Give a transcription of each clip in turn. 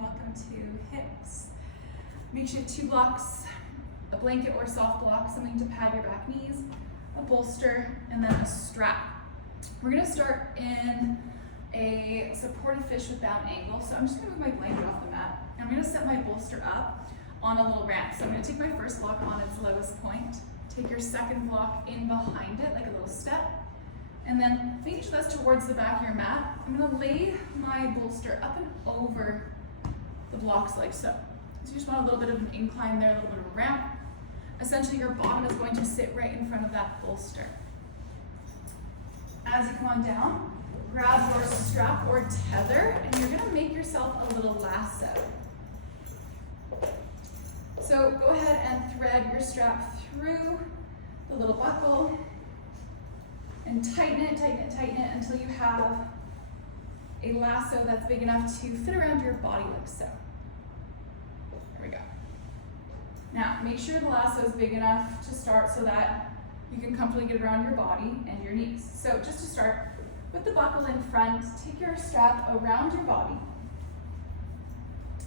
welcome to hips. Make sure you have 2 blocks, a blanket or soft block, something to pad your back knees, a bolster, and then a strap. We're gonna start in a supported fish with bound ankle. So I'm just gonna move my blanket off the mat. And I'm gonna set my bolster up on a little ramp. So I'm gonna take my first block on its lowest point, take your second block in behind it, like a little step, and then making sure that's towards the back of your mat, I'm gonna lay my bolster up and over the blocks like so. So you just want a little bit of an incline there, a little bit of a ramp. Essentially your bottom is going to sit right in front of that bolster. As you come on down, grab your strap or tether, and you're gonna make yourself a little lasso. So go ahead and thread your strap through the little buckle and tighten it until you have a lasso that's big enough to fit around your body like so. There we go. Now, make sure the lasso is big enough to start so that you can comfortably get around your body and your knees. So just to start, with the buckle in front, take your strap around your body.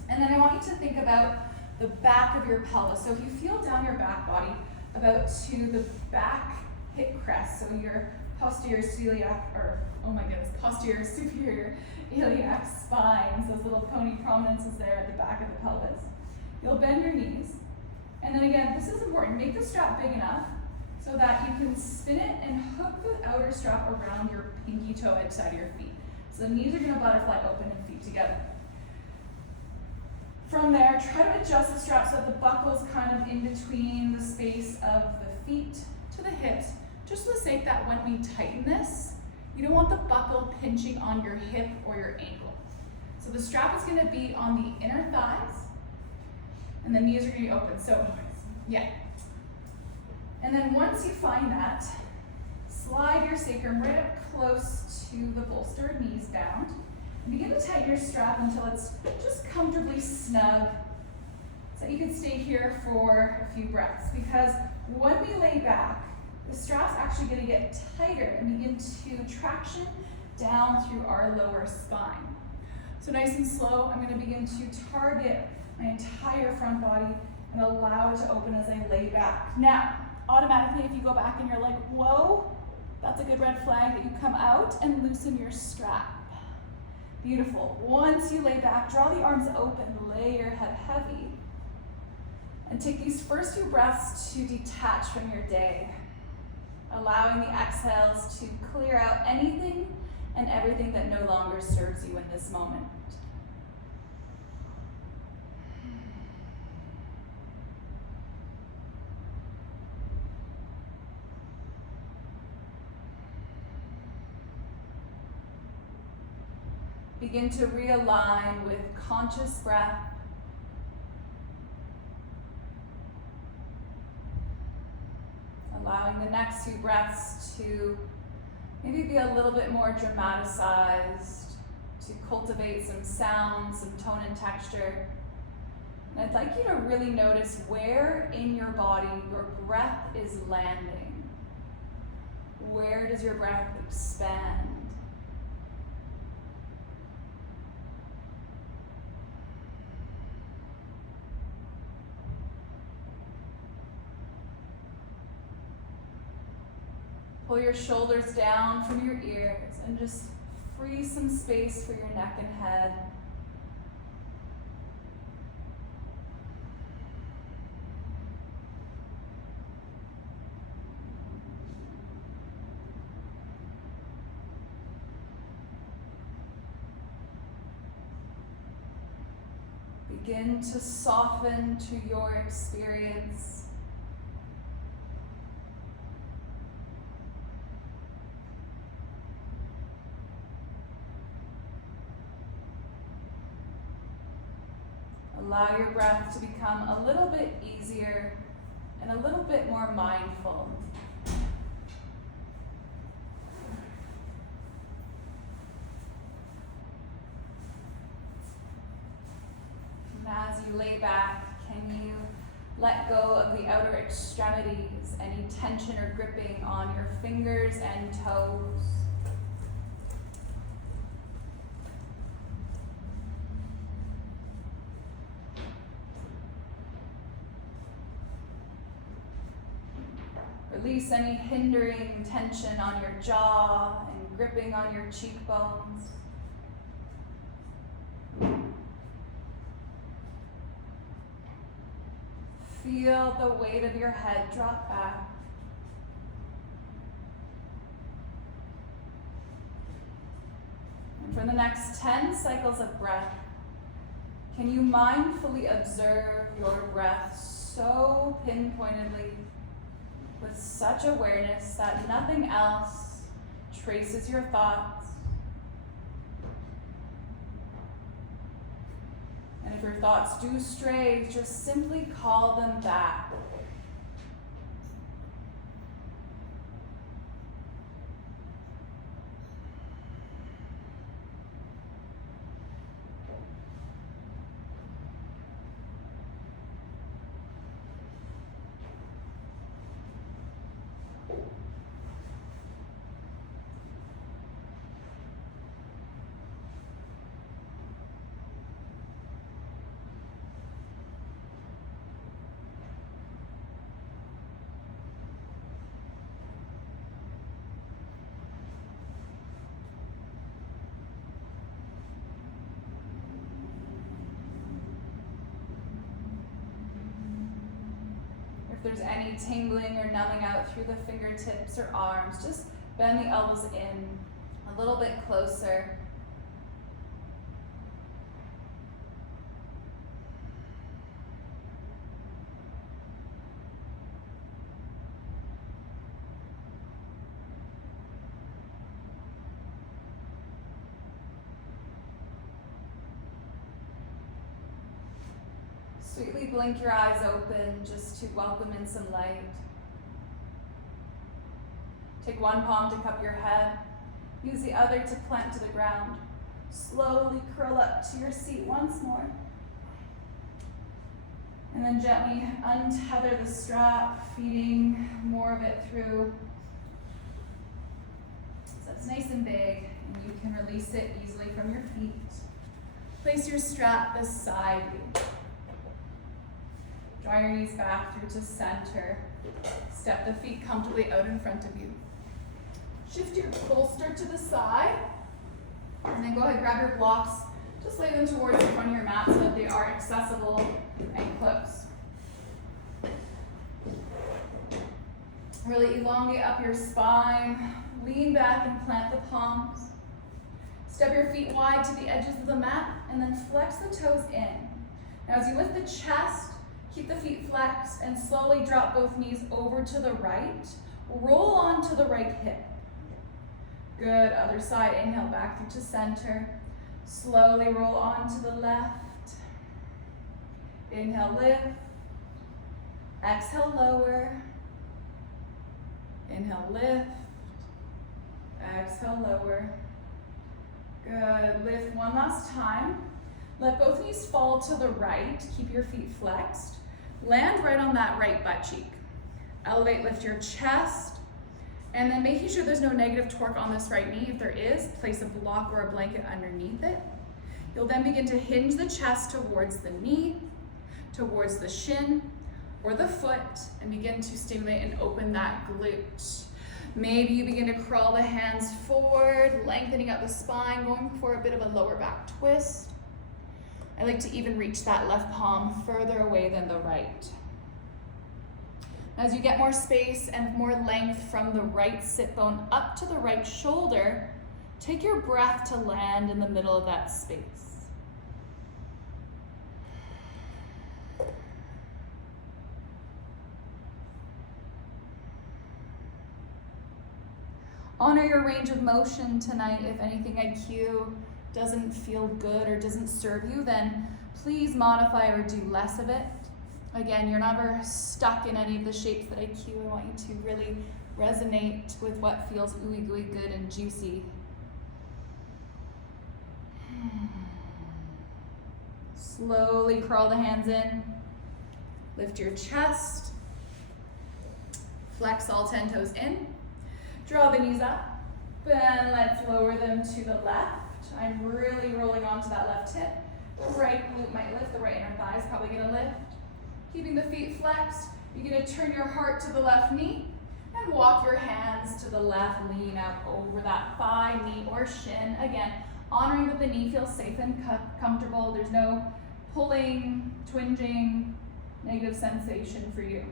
And then I want you to think about the back of your pelvis. So if you feel down your back body about to the back hip crest, so your posterior superior iliac spines, those little pony prominences there at the back of the pelvis. You'll bend your knees. And then again, this is important, make the strap big enough so that you can spin it and hook the outer strap around your pinky toe edge side of your feet. So the knees are gonna butterfly open and feet together. From there, try to adjust the strap so that the buckle is kind of in between the space of the feet to the hips, just for the sake that when we tighten this, you don't want the buckle pinching on your hip or your ankle. So the strap is gonna be on the inner thighs, and the knees are gonna be open, so yeah. And then once you find that, slide your sacrum right up close to the bolster, knees bound, and begin to tighten your strap until it's just comfortably snug, so you can stay here for a few breaths. Because when we lay back, the strap's actually gonna get tighter and begin to traction down through our lower spine. So nice and slow, I'm gonna begin to target my entire front body and allow it to open as I lay back. Now, automatically, if you go back and you're like, whoa, that's a good red flag that you come out and loosen your strap. Beautiful. Once you lay back, draw the arms open, lay your head heavy, and take these first few breaths to detach from your day, allowing the exhales to clear out anything and everything that no longer serves you in this moment. Begin to realign with conscious breath. Allowing the next few breaths to maybe be a little bit more dramatized, to cultivate some sound, some tone and texture. And I'd like you to really notice where in your body your breath is landing. Where does your breath expand? Pull your shoulders down from your ears and just free some space for your neck and head. Begin to soften to your experience. Allow your breath to become a little bit easier and a little bit more mindful. And as you lay back, can you let go of the outer extremities, any tension or gripping on your fingers and toes? Release any hindering tension on your jaw and gripping on your cheekbones. Feel the weight of your head drop back. And for the next 10 cycles of breath, can you mindfully observe your breath so pinpointedly, with such awareness that nothing else traces your thoughts? And if your thoughts do stray, just simply call them back. If there's any tingling or numbing out through the fingertips or arms, just bend the elbows in a little bit closer. Sweetly blink your eyes open just to welcome in some light. Take one palm to cup your head. Use the other to plant to the ground. Slowly curl up to your seat once more. And then gently untether the strap, feeding more of it through. So it's nice and big, and you can release it easily from your feet. Place your strap beside you. Draw your knees back through to center. Step the feet comfortably out in front of you. Shift your bolster to the side. And then go ahead, grab your blocks. Just lay them towards the front of your mat so that they are accessible and close. Really elongate up your spine. Lean back and plant the palms. Step your feet wide to the edges of the mat and then flex the toes in. Now as you lift the chest, keep the feet flexed and slowly drop both knees over to the right. Roll onto the right hip. Good, other side, inhale back through to center. Slowly roll onto the left. Inhale, lift. Exhale, lower. Inhale, lift. Exhale, lower. Good, lift one last time. Let both knees fall to the right. Keep your feet flexed. Land right on that right butt cheek. Elevate, lift your chest. And then making sure there's no negative torque on this right knee. If there is, place a block or a blanket underneath it. You'll then begin to hinge the chest towards the knee, towards the shin, or the foot, and begin to stimulate and open that glute. Maybe you begin to crawl the hands forward, lengthening out the spine, going for a bit of a lower back twist. I like to even reach that left palm further away than the right. As you get more space and more length from the right sit bone up to the right shoulder, take your breath to land in the middle of that space. Honor your range of motion tonight. If anything I cue doesn't feel good or doesn't serve you, then please modify or do less of it. Again, you're never stuck in any of the shapes that I cue. I want you to really resonate with what feels ooey gooey good and juicy. Slowly crawl the hands in. Lift your chest. Flex all 10 toes in. Draw the knees up. And let's lower them to the left. I'm really rolling onto that left hip. The right glute might lift, the right inner thigh is probably gonna lift. Keeping the feet flexed, you're gonna turn your heart to the left knee And walk your hands to the left, lean out over that thigh, knee, or shin. Again, honoring that the knee feels safe and comfortable. There's no pulling, twinging, negative sensation for you.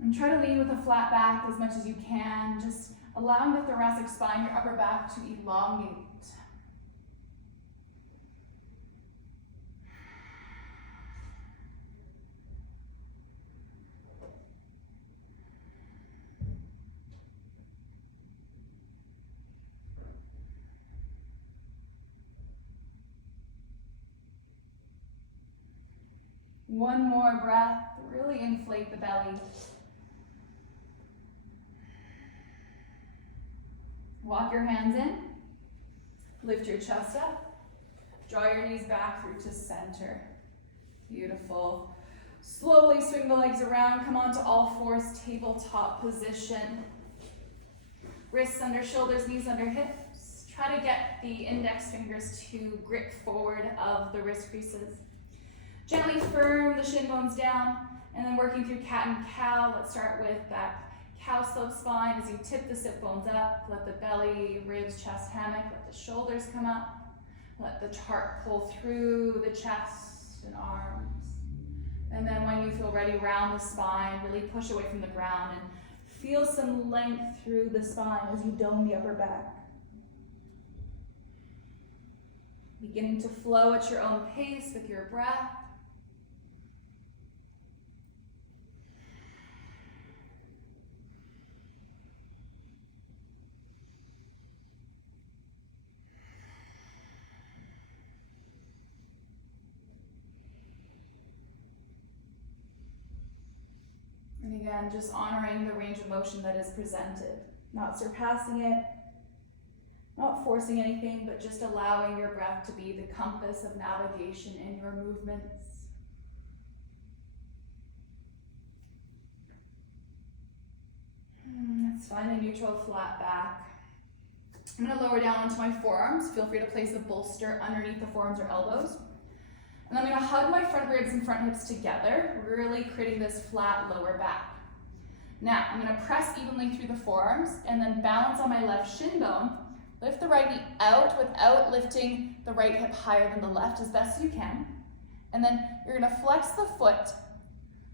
And try to lean with a flat back as much as you can, just allowing the thoracic spine, your upper back, to elongate. One more breath, really inflate the belly. Walk your hands in, lift your chest up, draw your knees back through to center. Beautiful. Slowly swing the legs around, come onto all fours, tabletop position. Wrists under shoulders, knees under hips. Try to get the index fingers to grip forward of the wrist creases. Gently firm the shin bones down, and then working through cat and cow. Let's start with that cow slope spine as you tip the sit bones up. Let the belly, ribs, chest hammock, let the shoulders come up. Let the heart pull through the chest and arms. And then when you feel ready, round the spine, really push away from the ground and feel some length through the spine as you dome the upper back. Beginning to flow at your own pace with your breath. And again, just honoring the range of motion that is presented, not surpassing it, not forcing anything, but just allowing your breath to be the compass of navigation in your movements. Let's find a neutral flat back. I'm going to lower down onto my forearms. Feel free to place a bolster underneath the forearms or elbows. And I'm going to hug my front ribs and front hips together, really creating this flat lower back. Now, I'm going to press evenly through the forearms and then balance on my left shin bone. Lift the right knee out without lifting the right hip higher than the left as best as you can. And then you're going to flex the foot,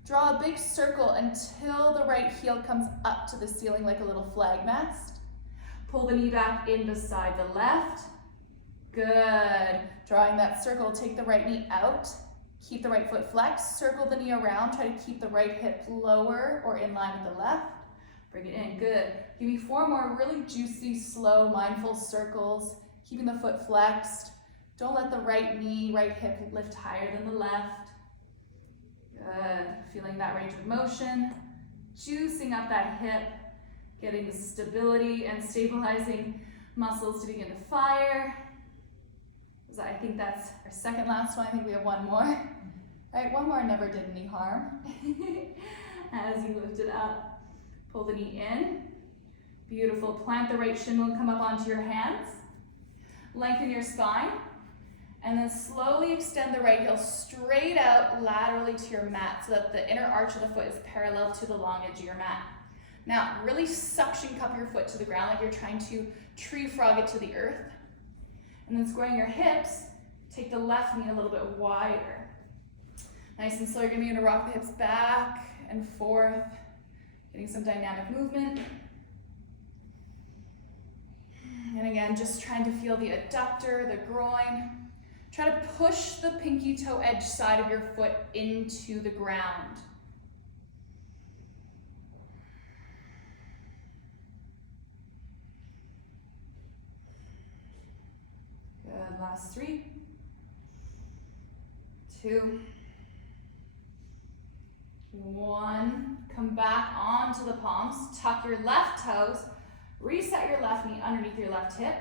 draw a big circle until the right heel comes up to the ceiling like a little flag mast. Pull the knee back in beside the left. Good. Drawing that circle, take the right knee out, keep the right foot flexed, circle the knee around, try to keep the right hip lower or in line with the left. Bring it in, good. Give me 4 more really juicy, slow, mindful circles, keeping the foot flexed. Don't let the right knee, right hip lift higher than the left. Good. Feeling that range of motion, juicing up that hip, getting the stability and stabilizing muscles to begin to fire. I think that's our second last one. I think we have one more. All right, one more never did any harm. As you lift it up, pull the knee in. Beautiful. Plant the right shin bone, come up onto your hands. Lengthen your spine. And then slowly extend the right heel straight out laterally to your mat so that the inner arch of the foot is parallel to the long edge of your mat. Now, really suction cup your foot to the ground like you're trying to tree frog it to the earth. And then squaring your hips, take the left knee a little bit wider. Nice and slow, you're gonna begin to rock the hips back and forth, getting some dynamic movement. And again, just trying to feel the adductor, the groin. Try to push the pinky toe edge side of your foot into the ground. Good, last 3, 2, 1. Come back onto the palms, tuck your left toes, reset your left knee underneath your left hip.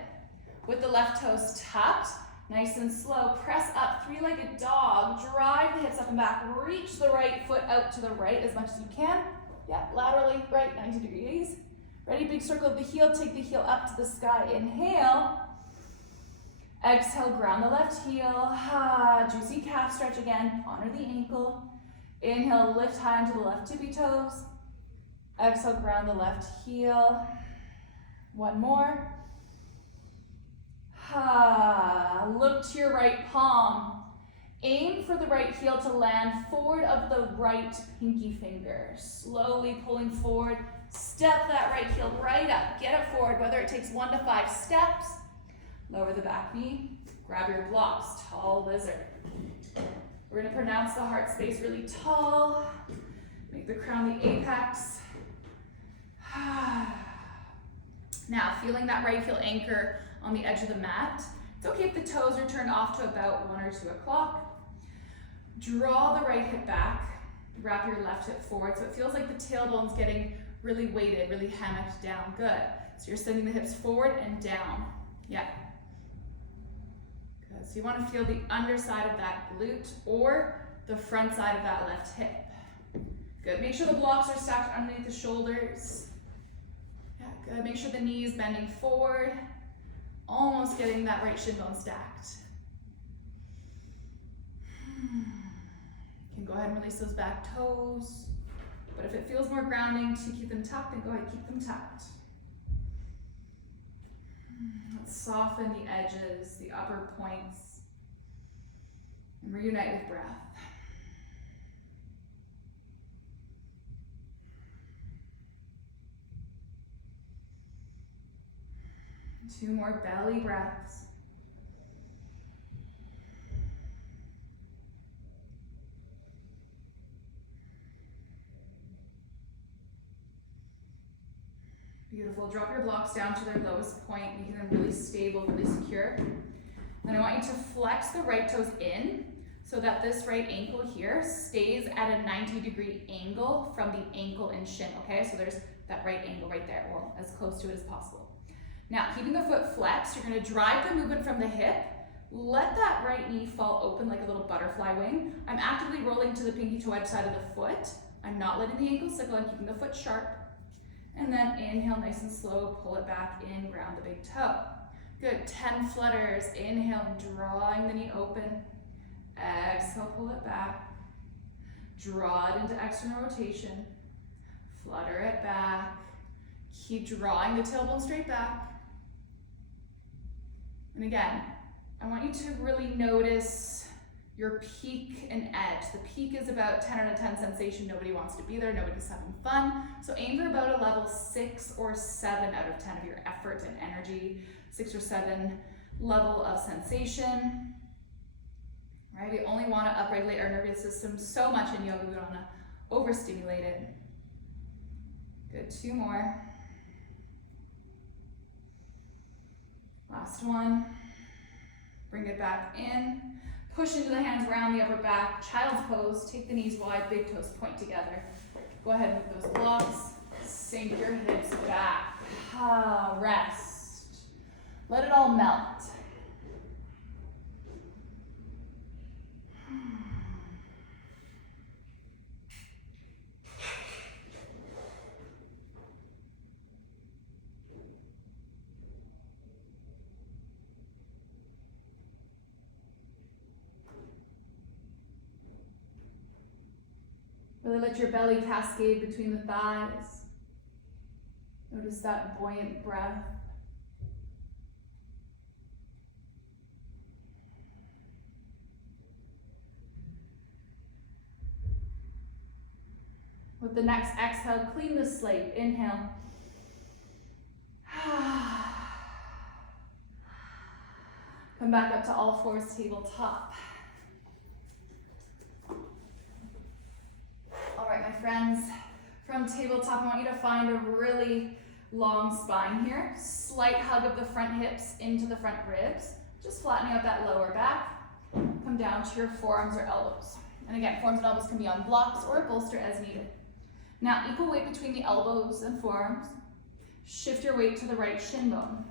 With the left toes tucked, nice and slow, press up, 3-legged dog, drive the hips up and back, reach the right foot out to the right as much as you can. Yeah, laterally, right, 90 degrees. Ready, big circle of the heel, take the heel up to the sky, inhale. Exhale, ground the left heel, juicy calf stretch again, honor the ankle. Inhale, lift high into the left tippy toes. Exhale, ground the left heel. One more. Look to your right palm. Aim for the right heel to land forward of the right pinky finger. Slowly pulling forward. Step that right heel right up. Get it forward, whether it takes 1 to 5 steps. Lower the back knee. Grab your blocks. Tall lizard. We're going to pronounce the heart space really tall. Make the crown the apex. Now, feeling that right heel anchor on the edge of the mat. It's okay if the toes are turned off to about 1 or 2 o'clock. Draw the right hip back. Wrap your left hip forward so it feels like the tailbone's getting really weighted, really hammocked down. Good. So you're sending the hips forward and down. Yeah. Good. So you want to feel the underside of that glute or the front side of that left hip. Good. Make sure the blocks are stacked underneath the shoulders. Yeah, good. Make sure the knee is bending forward. Almost getting that right shin bone stacked. You can go ahead and release those back toes. But if it feels more grounding to keep them tucked, then go ahead and keep them tucked. Let's soften the edges, the upper points, and reunite with breath. Two more belly breaths. Beautiful. Drop your blocks down to their lowest point, making them really stable, really secure. Then I want you to flex the right toes in so that this right ankle here stays at a 90-degree angle from the ankle and shin, okay? So there's that right angle right there, well, as close to it as possible. Now, keeping the foot flexed, you're gonna drive the movement from the hip. Let that right knee fall open like a little butterfly wing. I'm actively rolling to the pinky toe edge side of the foot. I'm not letting the ankle sickle, I'm keeping the foot sharp. And then inhale nice and slow, pull it back in, ground the big toe. Good, 10 flutters. Inhale, drawing the knee open. Exhale, pull it back. Draw it into external rotation. Flutter it back. Keep drawing the tailbone straight back. And again, I want you to really notice your peak and edge. The peak is about 10 out of 10 sensation. Nobody wants to be there. Nobody's having fun. So aim for about a level 6 or 7 out of 10 of your effort and energy. 6 or 7 level of sensation. Right? We only want to upregulate our nervous system so much in yoga. We don't want to overstimulate it. Good. 2 more. Last one. Bring it back in. Push into the hands around the upper back. Child's pose. Take the knees wide, big toes point together. Go ahead with those blocks. Sink your hips back. Rest. Let it all melt. Really let your belly cascade between the thighs. Notice that buoyant breath. With the next exhale, clean the slate. Inhale. Come back up to all fours, tabletop. All right, my friends, from tabletop, I want you to find a really long spine here. Slight hug of the front hips into the front ribs. Just flattening out that lower back. Come down to your forearms or elbows. And again, forearms and elbows can be on blocks or a bolster as needed. Now, equal weight between the elbows and forearms. Shift your weight to the right shin bone.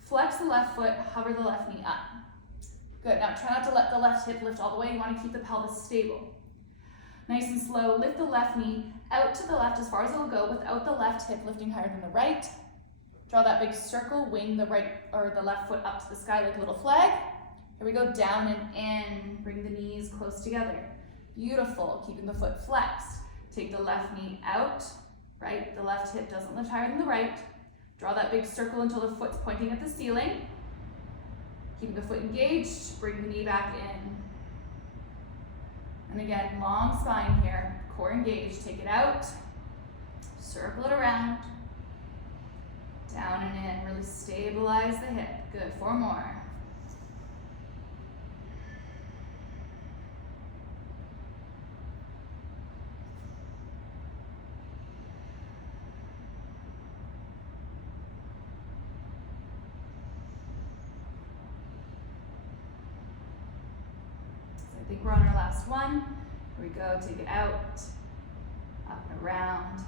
Flex the left foot, hover the left knee up. Good, now try not to let the left hip lift all the way. You want to keep the pelvis stable. Nice and slow, lift the left knee out to the left as far as it will go without the left hip lifting higher than the right. Draw that big circle, wing the right or the left foot up to the sky like a little flag. Here we go, down and in. Bring the knees close together. Beautiful, keeping the foot flexed. Take the left knee out, right? The left hip doesn't lift higher than the right. Draw that big circle until the foot's pointing at the ceiling. Keeping the foot engaged, bring the knee back in. And again, long spine here, core engaged, take it out, circle it around, down and in, really stabilize the hip. Good, 4 more. I think we're on our last one. Here we go, take it out, up and around,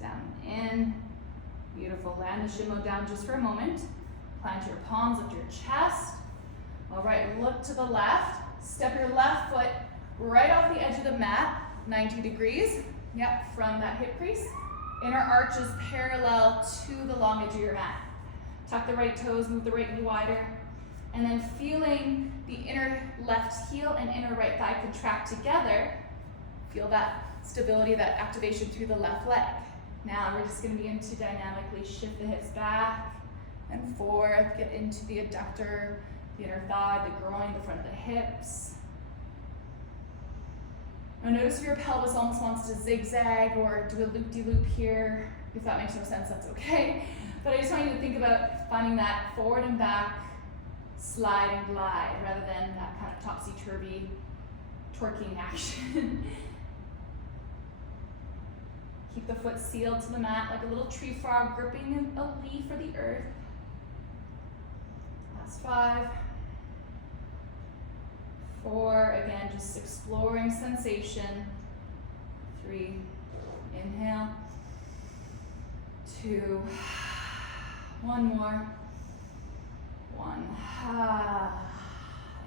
down and in. Beautiful, land the shin mode down just for a moment. Plant your palms up to your chest. All right, look to the left. Step your left foot right off the edge of the mat, 90 degrees. Yep, from that hip crease. Inner arch is parallel to the long edge of your mat. Tuck the right toes, move the right knee wider. And then feeling the inner left heel and inner right thigh contract together, feel that stability, that activation through the left leg. Now we're just going to begin to dynamically shift the hips back and forth, get into the adductor, the inner thigh, the groin, the front of the hips. Now notice if your pelvis almost wants to zigzag or do a loop-de-loop here. If that makes no sense, that's okay. But I just want you to think about finding that forward and back, slide and glide, rather than that kind of topsy-turvy twerking action. Keep the foot sealed to the mat like a little tree frog gripping a leaf or the earth. Last 5. 4, again, just exploring sensation. 3, inhale. 2, 1 more. 1,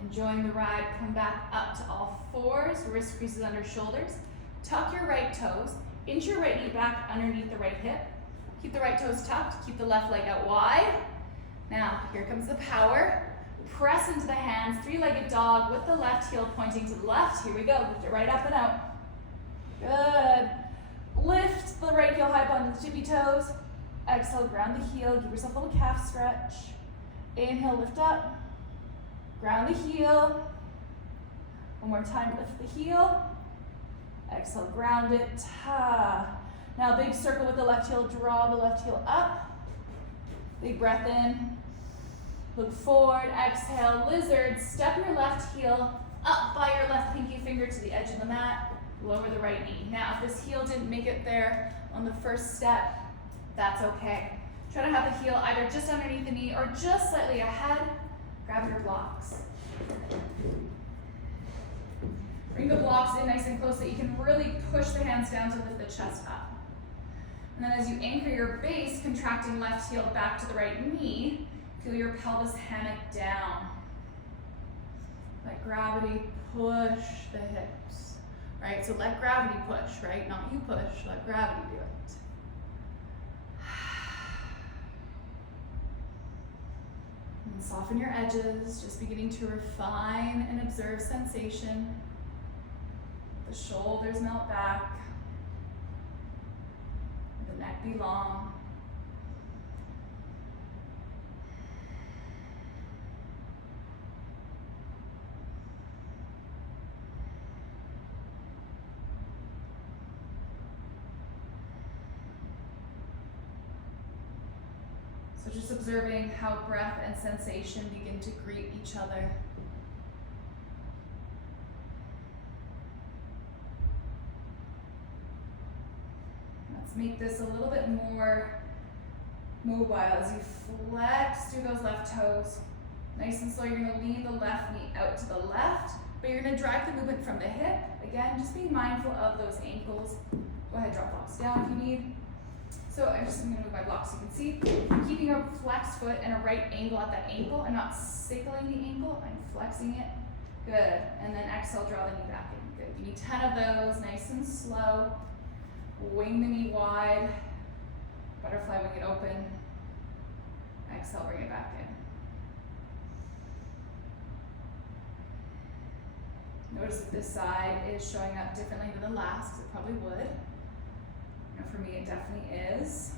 enjoying the ride, come back up to all 4s, wrist creases under shoulders. Tuck your right toes, inch your right knee back underneath the right hip. Keep the right toes tucked, keep the left leg out wide. Now, here comes the power. Press into the hands, 3-legged dog with the left heel pointing to the left. Here we go, lift it right up and out. Good. Lift the right heel high up onto the tippy toes. Exhale, ground the heel, give yourself a little calf stretch. Inhale, lift up. Ground the heel. One more time, lift the heel. Exhale, ground it. Now big circle with the left heel, draw the left heel up. Big breath in. Look forward, exhale, lizard. Step your left heel up by your left pinky finger to the edge of the mat. Lower the right knee. Now, if this heel didn't make it there on the first step, that's okay. Try to have the heel either just underneath the knee or just slightly ahead. Grab your blocks. Bring the blocks in nice and close so you can really push the hands down to lift the chest up. And then as you anchor your base, contracting left heel back to the right knee, feel your pelvis hammock down. Let gravity push the hips, right? So let gravity push, right? Not you push, let gravity do it. And soften your edges, just beginning to refine and observe sensation. The shoulders melt back. The neck be long. So just observing how breath and sensation begin to greet each other. Let's make this a little bit more mobile as you flex through those left toes. Nice and slow, you're gonna lean the left knee out to the left, but you're gonna drive the movement from the hip. Again, just being mindful of those ankles. Go ahead, drop blocks down if you need. So I'm gonna move my blocks so you can see. I'm keeping a flexed foot and a right angle at that ankle. I'm not sickling the ankle, I'm flexing it. Good, and then exhale, draw the knee back in. Good, you need 10 of those, nice and slow. Wing the knee wide. Butterfly, wing it open. Exhale, bring it back Notice if this side is showing up differently than the last, 'cause it probably would. You know, for me, it definitely is.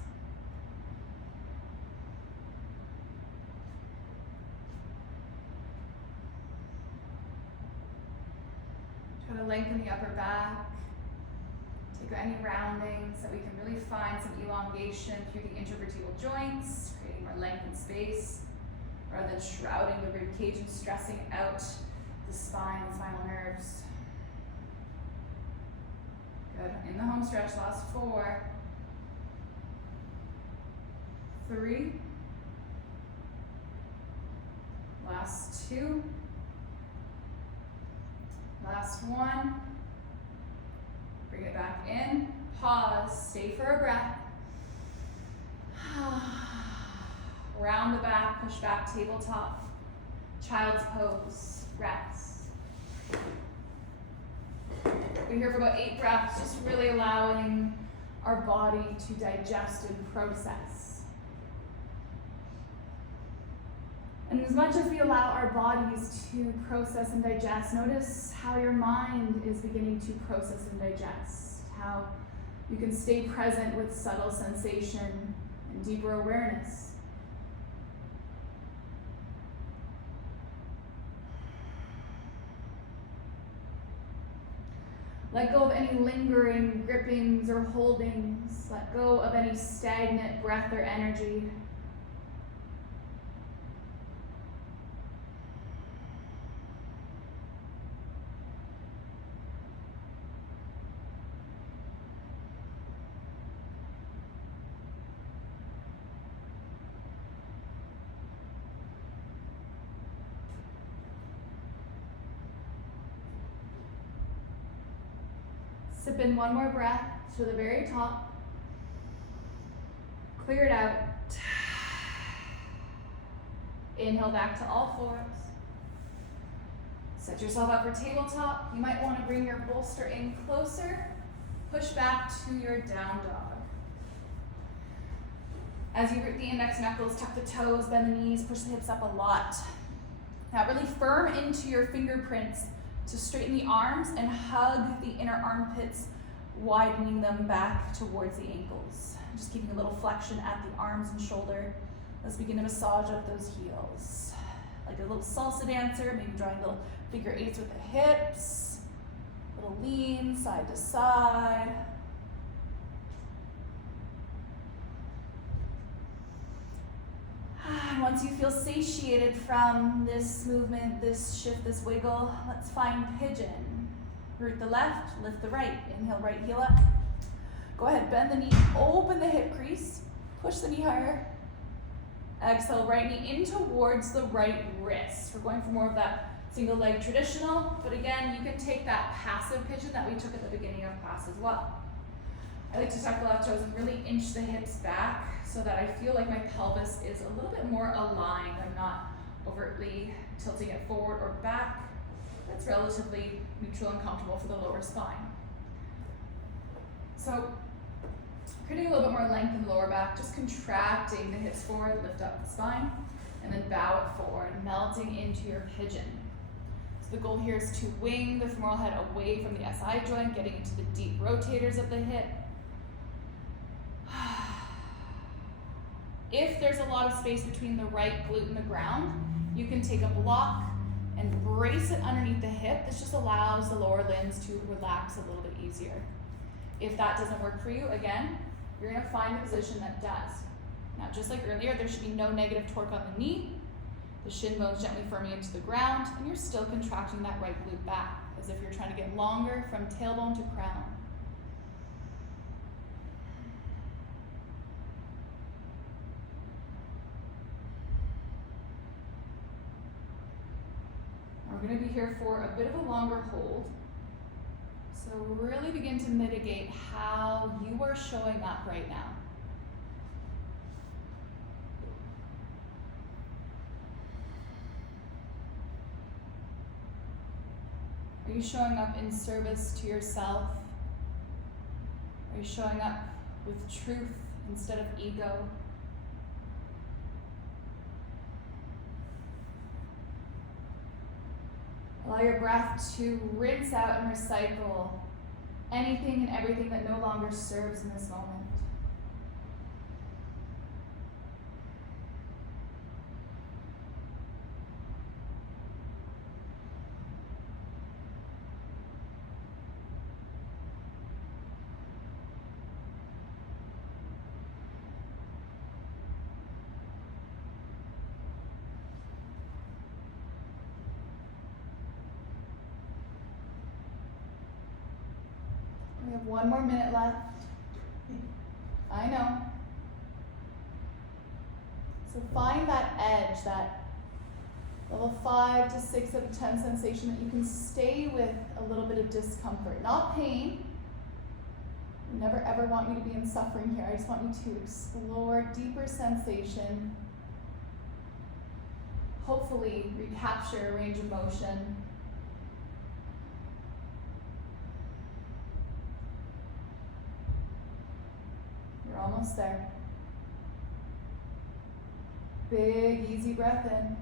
Try to lengthen the upper back. Take any rounding so we can really find some elongation through the intervertebral joints, creating more length and space, rather than shrouding the rib cage and stressing out the spine and spinal nerves. Good. In the home stretch, last 4, 3, last 2, last 1. Bring it back in, pause, stay for a breath. Round the back, push back, tabletop. Child's pose, rest. We're here for about 8 breaths, just really allowing our body to digest and process. And as much as we allow our bodies to process and digest, notice how your mind is beginning to process and digest, how you can stay present with subtle sensation and deeper awareness. Let go of any lingering grippings or holdings. Let go of any stagnant breath or energy. Sip in one more breath to the very top. Clear it out. Inhale back to all 4s. Set yourself up for tabletop. You might want to bring your bolster in closer. Push back to your down dog. As you root the index knuckles, tuck the toes, bend the knees, push the hips up a lot. Now really firm into your fingerprints to straighten the arms and hug the inner armpits, widening them back towards the ankles. Just keeping a little flexion at the arms and shoulder. Let's begin to massage up those heels. Like a little salsa dancer, maybe drawing little figure 8s with the hips. Little lean, side to side. And once you feel satiated from this movement, this shift, this wiggle, let's find pigeon. Root the left, lift the right. Inhale, right heel up. Go ahead, bend the knee, open the hip crease, push the knee higher. Exhale, right knee in towards the right wrist. We're going for more of that single leg traditional, but again, you can take that passive pigeon that we took at the beginning of class as well. I like to tuck the left toes and really inch the hips back so that I feel like my pelvis is a little bit more aligned. I'm not overtly tilting it forward or back. That's relatively neutral and comfortable for the lower spine. So, creating a little bit more length in the lower back, just contracting the hips forward, lift up the spine, and then bow it forward, melting into your pigeon. So the goal here is to wing the femoral head away from the SI joint, getting into the deep rotators of the hip. If there's a lot of space between the right glute and the ground, you can take a block and brace it underneath the hip. This just allows the lower limbs to relax a little bit easier. If that doesn't work for you, again, you're gonna find a position that does. Now, just like earlier, there should be no negative torque on the knee. The shin bone's gently firming into the ground, and you're still contracting that right glute back, as if you're trying to get longer from tailbone to crown. We're going to be here for a bit of a longer hold. So really begin to mitigate how you are showing up right now. Are you showing up in service to yourself? Are you showing up with truth instead of ego? Allow your breath to rinse out and recycle anything and everything that no longer serves in this moment. We have 1 more minute left. I know. So find that edge, that level 5 to 6 of 10 sensation that you can stay with a little bit of discomfort, not pain. I never ever want you to be in suffering here. I just want you to explore deeper sensation. Hopefully recapture a range of motion. You're almost there. Big, easy breath in.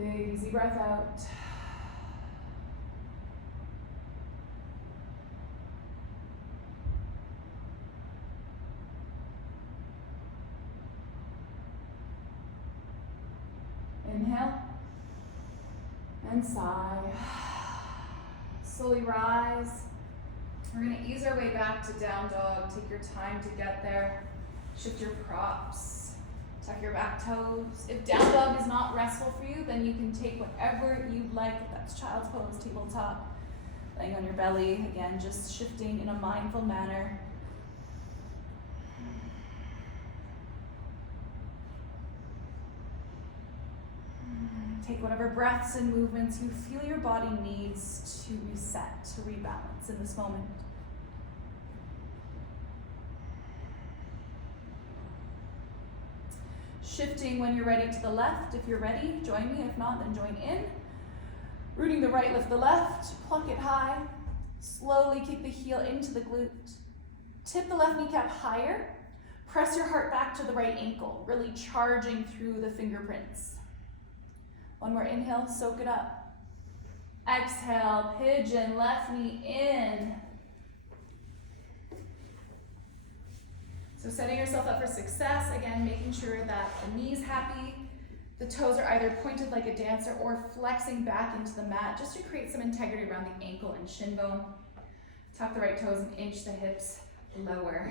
Big, easy breath out. Inhale and sigh. Slowly rise. We're going to ease our way back to down dog. Take your time to get there. Shift your props. Tuck your back toes. If down dog is not restful for you, then you can take whatever you'd like. If that's child's pose, tabletop, laying on your belly. Again, just shifting in a mindful manner. Take whatever breaths and movements you feel your body needs to reset, to rebalance in this moment. Shifting when you're ready to the left. If you're ready, join me. If not, then join in. Rooting the right, lift the left, pluck it high. Slowly kick the heel into the glute. Tip the left kneecap higher. Press your heart back to the right ankle, really charging through the fingerprints. 1 more inhale, soak it up. Exhale, pigeon, left knee in. So setting yourself up for success, again, making sure that the knee's happy, the toes are either pointed like a dancer or flexing back into the mat, just to create some integrity around the ankle and shin bone. Tuck the right toes and inch the hips lower.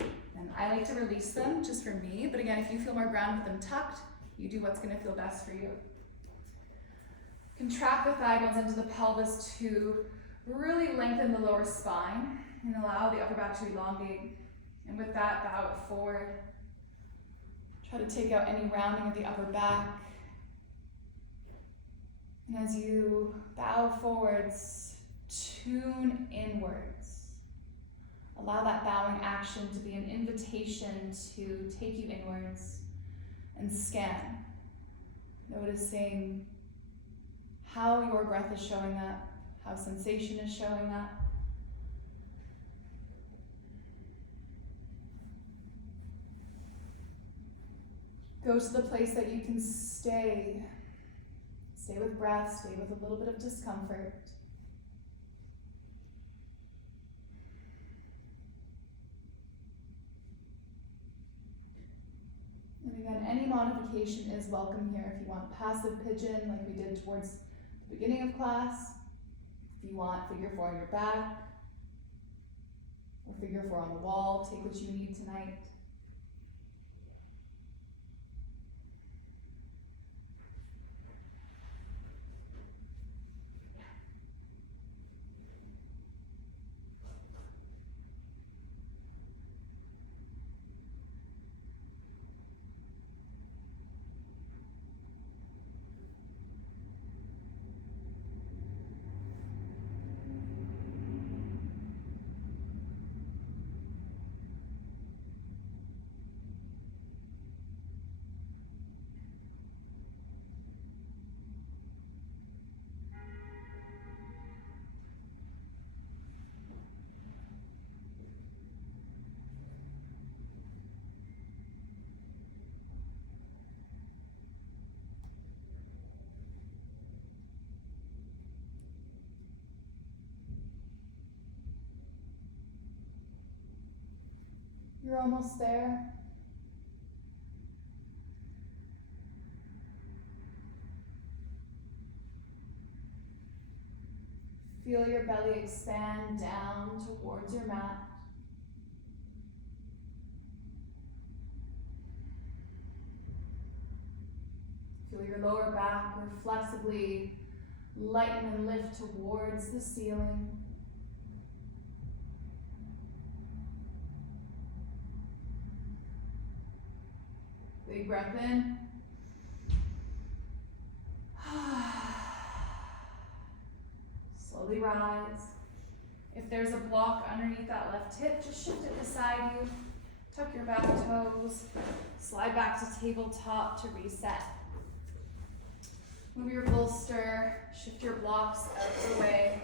And I like to release them just for me, but again, if you feel more grounded with them tucked, you do what's going to feel best for you. Contract the thigh bones into the pelvis to really lengthen the lower spine and allow the upper back to elongate. And with that, bow it forward. Try to take out any rounding of the upper back. And as you bow forwards, tune inwards. Allow that bowing action to be an invitation to take you inwards and scan, noticing how your breath is showing up, how sensation is showing up. Go to the place that you can stay. Stay with breath, stay with a little bit of discomfort. And again, any modification is welcome here. If you want passive pigeon, like we did towards the beginning of class, if you want figure 4 on your back, or figure 4 on the wall, take what you need tonight. You're almost there. Feel your belly expand down towards your mat. Feel your lower back reflexively lighten and lift towards the ceiling. Big breath in. Slowly rise. If there's a block underneath that left hip, just shift it beside you. Tuck your back toes. Slide back to tabletop to reset. Move your bolster. Shift your blocks out of the way.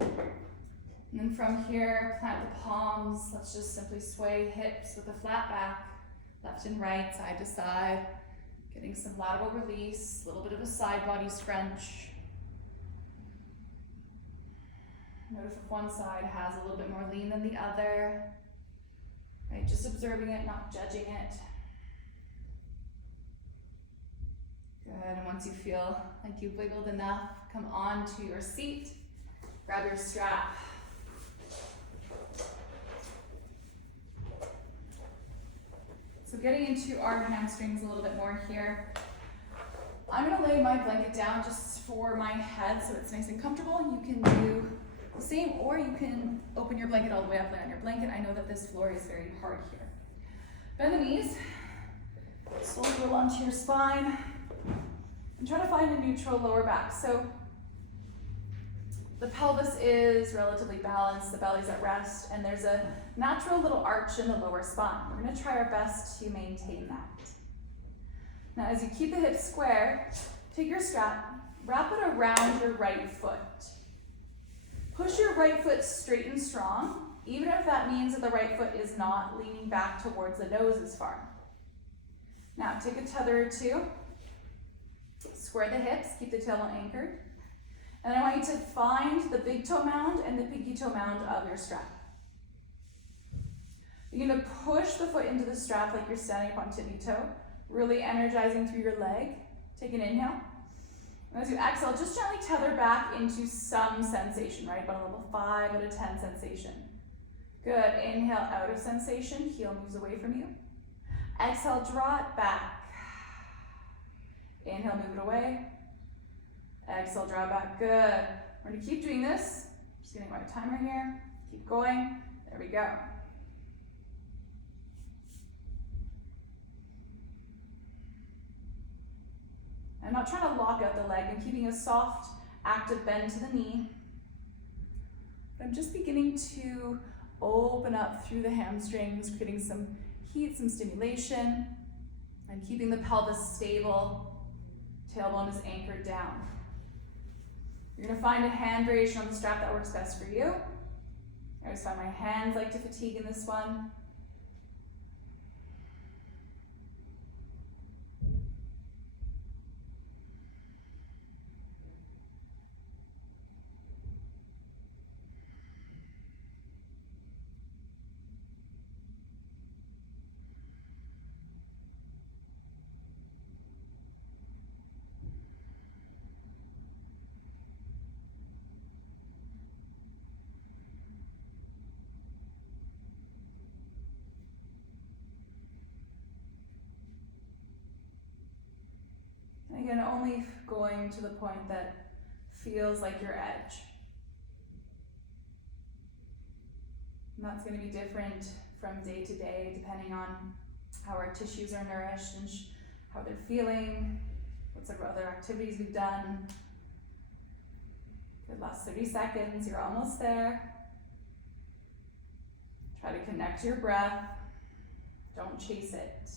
And then from here, plant the palms. Let's just simply sway hips with a flat back. Left and right, side to side. Getting some lateral release. A little bit of a side body scrunch. Notice if one side has a little bit more lean than the other. Right, just observing it, not judging it. Good, and once you feel like you've wiggled enough, come on to your seat. Grab your strap. So getting into our hamstrings a little bit more here. I'm gonna lay my blanket down just for my head so it's nice and comfortable. You can do the same, or you can open your blanket all the way up, lay on your blanket. I know that this floor is very hard here. Bend the knees, slowly roll onto your spine, and try to find a neutral lower back. So the pelvis is relatively balanced, the belly's at rest, and there's a natural little arch in the lower spine. We're gonna try our best to maintain that. Now as you keep the hips square, take your strap, wrap it around your right foot. Push your right foot straight and strong, even if that means that the right foot is not leaning back towards the nose as far. Now take a tether or two, square the hips, keep the tailbone anchored, and I want you to find the big toe mound and the pinky toe mound of your strap. You're gonna push the foot into the strap like you're standing up on tippy toe, really energizing through your leg. Take an inhale. And as you exhale, just gently tether back into some sensation, right? About a level 5 out of 10 sensation. Good, inhale out of sensation, heel moves away from you. Exhale, draw it back. Inhale, move it away. Exhale, draw it back, good. We're gonna keep doing this. Just getting my timer here. Keep going, there we go. I'm not trying to lock out the leg. I'm keeping a soft, active bend to the knee. But I'm just beginning to open up through the hamstrings, creating some heat, some stimulation. I'm keeping the pelvis stable. Tailbone is anchored down. You're gonna find a hand variation on the strap that works best for you. I always find my hands like to fatigue in this one. Again, only going to the point that feels like your edge. And that's going to be different from day to day, depending on how our tissues are nourished and how they're feeling, what sort of other activities we've done. Good, last 30 seconds, you're almost there. Try to connect to your breath. Don't chase it.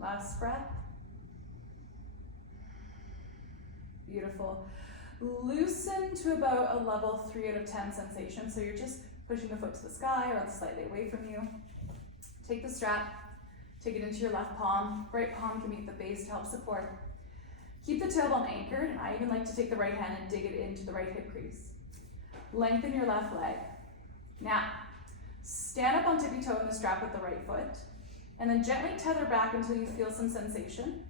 Last breath. Beautiful. Loosen to about a level 3 out of 10 sensation. So you're just pushing the foot to the sky or slightly away from you. Take the strap, take it into your left palm. Right palm can meet the base to help support. Keep the tailbone anchored, and I even like to take the right hand and dig it into the right hip crease. Lengthen your left leg. Now, stand up on tippy toe in the strap with the right foot, and then gently tether back until you feel some sensation.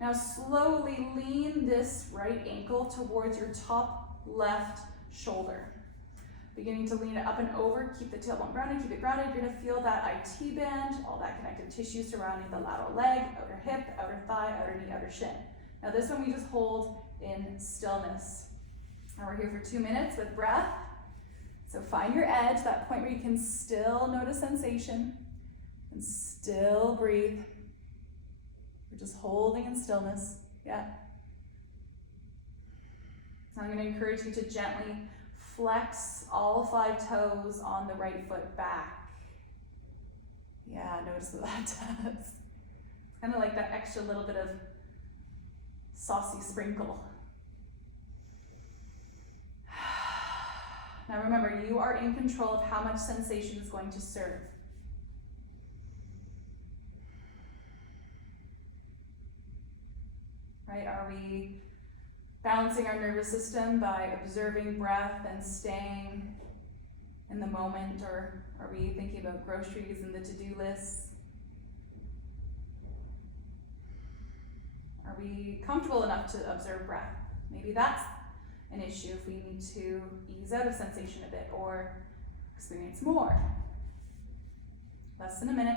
Now slowly lean this right ankle towards your top left shoulder. Beginning to lean it up and over, keep the tailbone grounded, keep it grounded. You're gonna feel that IT band, all that connective tissue surrounding the lateral leg, outer hip, outer thigh, outer knee, outer shin. Now this one we just hold in stillness. And we're here for 2 minutes with breath. So find your edge, that point where you can still notice sensation and still breathe. We're just holding in stillness. Yeah. Now I'm going to encourage you to gently flex all 5 toes on the right foot back. Yeah, notice what that does. Kind of like that extra little bit of saucy sprinkle. Now remember, you are in control of how much sensation is going to serve. Right? Are we balancing our nervous system by observing breath and staying in the moment, or are we thinking about groceries and the to-do lists? Are we comfortable enough to observe breath? Maybe that's an issue if we need to ease out of sensation a bit or experience more. Less than a minute.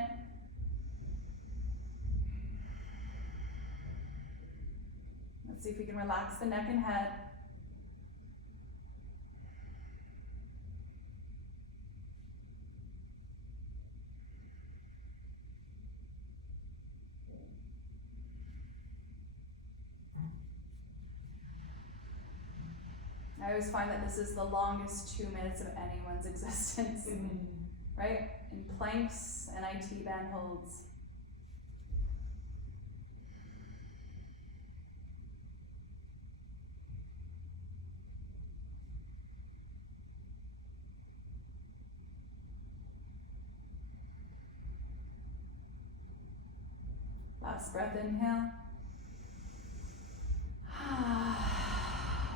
Let's see if we can relax the neck and head. I always find that this is the longest 2 minutes of anyone's existence, right? In planks and IT band holds. Last breath, inhale.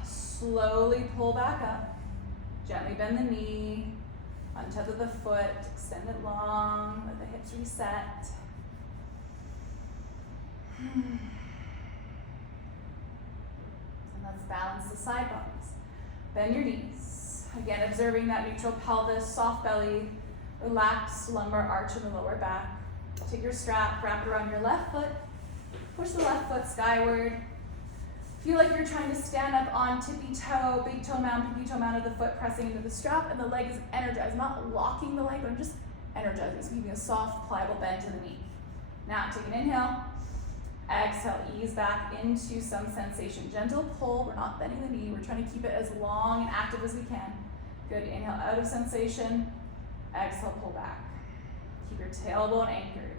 Slowly pull back up. Gently bend the knee. Untether the foot. Extend it long. Let the hips reset. And let's balance the side bodies. Bend your knees. Again, observing that neutral pelvis, soft belly, relaxed lumbar arch in the lower back. Take your strap, wrap it around your left foot. Push the left foot skyward. Feel like you're trying to stand up on tippy toe, big toe mound, pinky toe mound of the foot pressing into the strap, and the leg is energized. Not locking the leg, but I'm just energizing. So giving a soft, pliable bend to the knee. Now take an inhale. Exhale, ease back into some sensation. Gentle pull, we're not bending the knee. We're trying to keep it as long and active as we can. Good, inhale out of sensation. Exhale, pull back. Keep your tailbone anchored.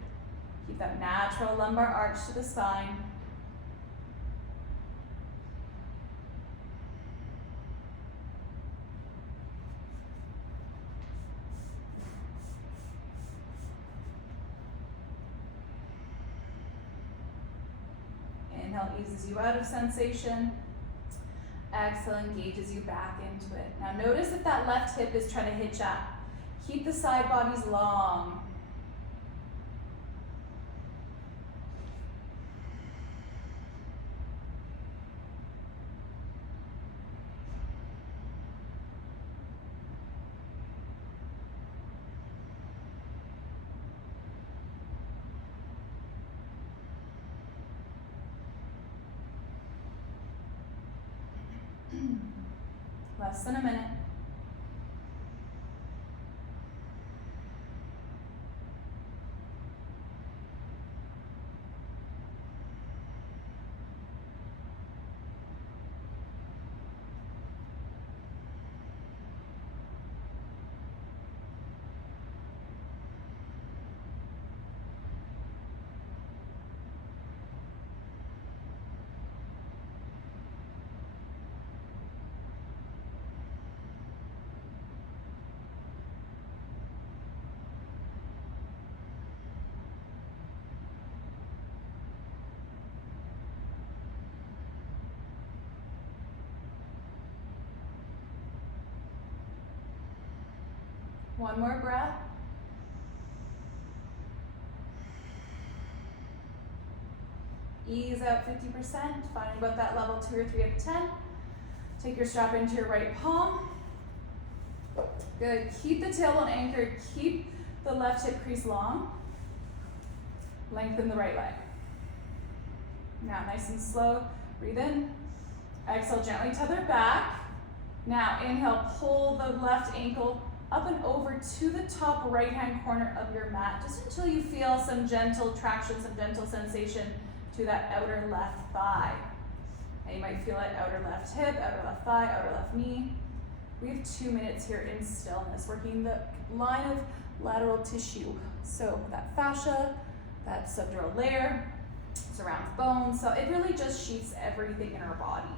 Keep that natural lumbar arch to the spine. Inhale eases you out of sensation. Exhale engages you back into it. Now notice if that left hip is trying to hitch up. Keep the side bodies long. Less than a minute. One more breath. Ease out 50%, finding about that level 2 or 3 out of 10. Take your strap into your right palm. Good, keep the tailbone anchored, keep the left hip crease long. Lengthen the right leg. Now, nice and slow, breathe in. Exhale, gently tether back. Now, inhale, pull the left ankle up and over to the top right-hand corner of your mat, just until you feel some gentle traction, some gentle sensation to that outer left thigh. And you might feel it outer left hip, outer left thigh, outer left knee. We have 2 minutes here in stillness, working the line of lateral tissue. So that fascia, that subdural layer, surrounds bones. So it really just sheets everything in our body.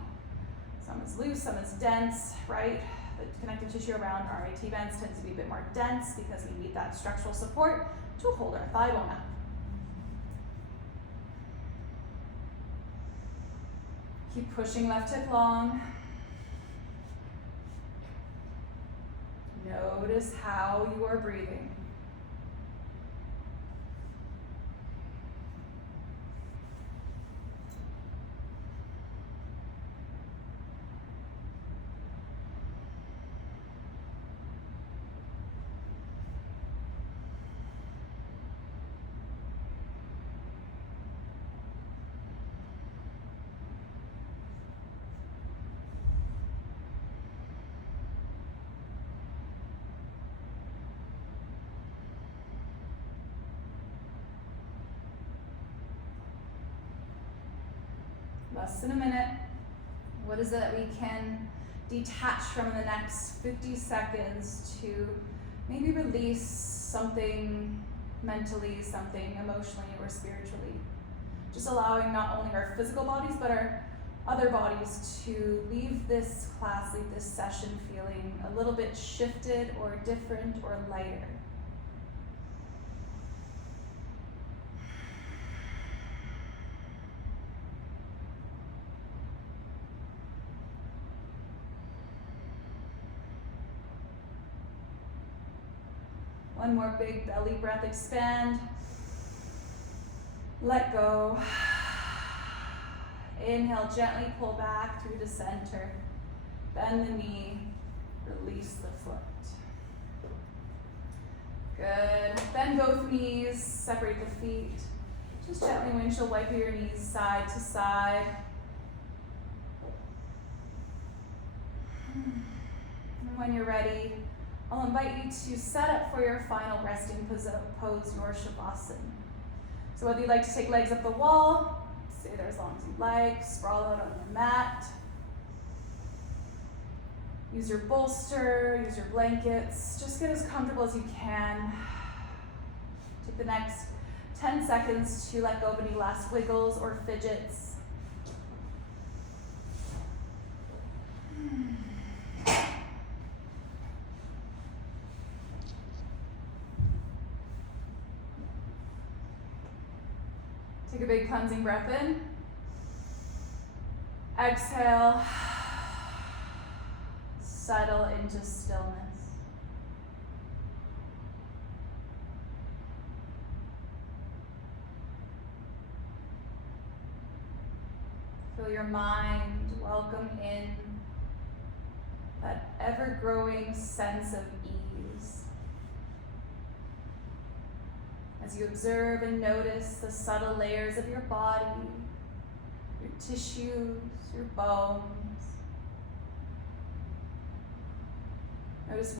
Some is loose, some is dense, right? The connective tissue around our YTA bands tends to be a bit more dense because we need that structural support to hold our thigh bone up. Keep pushing left hip long. Notice how you are breathing. Less than a minute. What is it that we can detach from in the next 50 seconds to maybe release something mentally, something emotionally or spiritually? Just allowing not only our physical bodies, but our other bodies to leave this class, leave this session feeling a little bit shifted or different or lighter. One more big belly breath, expand. Let go. Inhale, gently pull back through the center. Bend the knee, release the foot. Good. Bend both knees, separate the feet. Just gently windshield wiper your knees side to side. And when you're ready, I'll invite you to set up for your final resting pose, your Shavasana. So whether you'd like to take legs up the wall, stay there as long as you'd like, sprawl out on your mat. Use your bolster, use your blankets, just get as comfortable as you can. Take the next 10 seconds to let go of any last wiggles or fidgets. Take a big cleansing breath in. Exhale. Settle into stillness. Feel your mind welcome in that ever-growing sense of ease. As you observe and notice the subtle layers of your body, your tissues, your bones. Notice